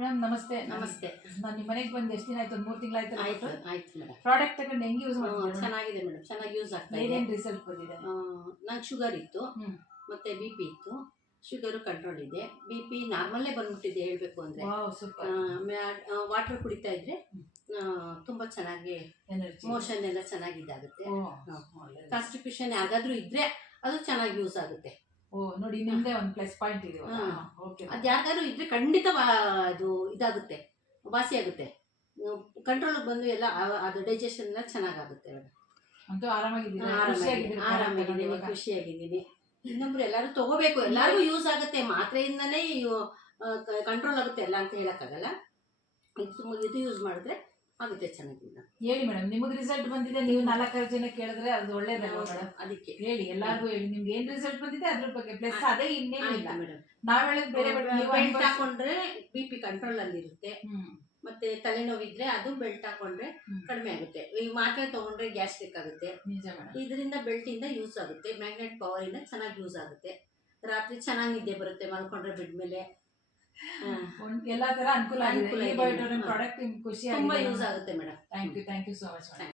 Madam ನಮಸ್ತೆ. ನಮಸ್ತೆ. ನಾನು ನಿಮ್ಮ ಮನೆಗೆ ಬಂದು ಎಷ್ಟು ದಿನ ಆಯ್ತು? ಒಂದು 3 ತಿಂಗಳು ಆಯ್ತು ಆಯ್ತು ಮೇಡಮ್. ಪ್ರಾಡಕ್ಟ್ ತಗೊಂಡು ಹೆಂಗೆ ಯೂಸ್ ಮಾಡ್ತೀರಾ? ಚೆನ್ನಾಗಿದೆ ಮೇಡಮ್, ಚೆನ್ನಾಗಿ ಯೂಸ್ ಆಗ್ತಾ ಇದೆ. ಏನೇನು ರಿಸಲ್ಟ್ ಬಂದಿದೆ? ನಂಗೆ ಶುಗರ್ ಇತ್ತು, ಮತ್ತೆ ಬಿ ಪಿ ಇತ್ತು. ಶುಗರು ಕಂಟ್ರೋಲ್ ಇದೆ, ಬಿ ಪಿ ನಾರ್ಮಲ್ಲೇ ಬಂದ್ಬಿಟ್ಟಿದೆ ಹೇಳಬೇಕು ಅಂದರೆ. ವಾಟರ್ ಕುಡಿತಾ ಇದ್ರೆ ತುಂಬ ಚೆನ್ನಾಗಿ ಮೋಷನ್ ಎಲ್ಲ ಚೆನ್ನಾಗಿ ಇದಾಗುತ್ತೆ. ಕಾನ್ಸ್ಟಿಪೇಷನ್ ಯಾರಿಗಾದ್ರೂ ಇದ್ರೆ ಅದು ಚೆನ್ನಾಗಿ ಯೂಸ್ ಆಗುತ್ತೆ. ನೋಡಿ ನಿಮ್ದೇ ಒಂದು ಪ್ಲಸ್ ಪಾಯಿಂಟ್ ಇದೆ. ಅದು ಯಾರಿಗಾದ್ರೂ ಇದ್ರೆ ಖಂಡಿತ ಅದು ಇದಾಗುತ್ತೆ, ವಾಸಿ ಆಗುತ್ತೆ. ಕಂಟ್ರೋಲ್ಗೆ ಬಂದು ಎಲ್ಲ ಅದು ಡೈಜೆಷನ್ ಎಲ್ಲ ಚೆನ್ನಾಗಾಗುತ್ತೆ. ಅಂತೂ ಆರಾಮಾಗಿದ್ದೀನಿ, ಖುಷಿಯಾಗಿದ್ದೀನಿ. ಇನ್ನೊಬ್ರು ಎಲ್ಲರೂ ತಗೋಬೇಕು, ಎಲ್ಲರಿಗೂ ಯೂಸ್ ಆಗುತ್ತೆ. ಮಾತ್ರೆಯಿಂದನೇ ಕಂಟ್ರೋಲ್ ಆಗುತ್ತೆ ಎಲ್ಲ ಅಂತ ಹೇಳಕ್ಕಾಗಲ್ಲ. ಇದು ಯೂಸ್ ಮಾಡಿದ್ರೆ ಆಗುತ್ತೆ ಚೆನ್ನಾಗಿಲ್ಲ. ಹೇಳಿ ಮೇಡಮ್, ನಿಮಗೆ ರಿಸಲ್ಟ್ ಬಂದಿದೆ, ನೀವು 4 ಜನ ಕೇಳಿದ್ರೆ ಅದು ಒಳ್ಳೇದಲ್ವಾ ಮೇಡಮ್? ಅದಕ್ಕೆ ಹೇಳಿ, ಎಲ್ಲಾರ್ಗು ಹೇಳಿ ನಿಮ್ಗೆ ಏನ್ ರಿಸಲ್ಟ್ ಬಂದಿದೆ ಅದ್ರ ಬಗ್ಗೆ. ಪ್ಲಸ್ ಅದೇ ಇನ್ನೇನಿಲ್ಲ ಮೇಡಮ್. ನಾವ್ ಹೇಳೋದು ಬೇರೆ. ಬೆಲ್ಟ್ ಹಾಕೊಂಡ್ರೆ ಬಿ ಪಿ ಕಂಟ್ರೋಲ್ ಅಲ್ಲಿ ಇರುತ್ತೆ. ಮತ್ತೆ ತಲೆನೋವಿದ್ರೆ ಅದು ಬೆಲ್ಟ್ ಹಾಕೊಂಡ್ರೆ ಕಡಿಮೆ ಆಗುತ್ತೆ. ಈ ಮಾತ್ರೆ ತಗೊಂಡ್ರೆ ಗ್ಯಾಸ್ಟ್ರಿಕ್ ಆಗುತ್ತೆ. ಇದರಿಂದ ಬೆಲ್ಟ್ ಇಂದ ಯೂಸ್ ಆಗುತ್ತೆ. ಮ್ಯಾಗ್ನೆಟ್ ಪವರ್ ಇಂದ ಚೆನ್ನಾಗಿ ಯೂಸ್ ಆಗುತ್ತೆ. ರಾತ್ರಿ ಚೆನ್ನಾಗಿ ನಿದ್ದೆ ಬರುತ್ತೆ ಮಲ್ಕೊಂಡ್ರೆ ಬೆಡ್ ಮೇಲೆ. ಎಲ್ಲಾ ತರ ಅನುಕೂಲ ಆಗಿದೆ. ಈ ಪ್ರಾಡಕ್ಟ್ ಖುಷಿ ತುಂಬಾ ಯೂಸ್ ಆಗುತ್ತೆ madam. Thank you so much madam.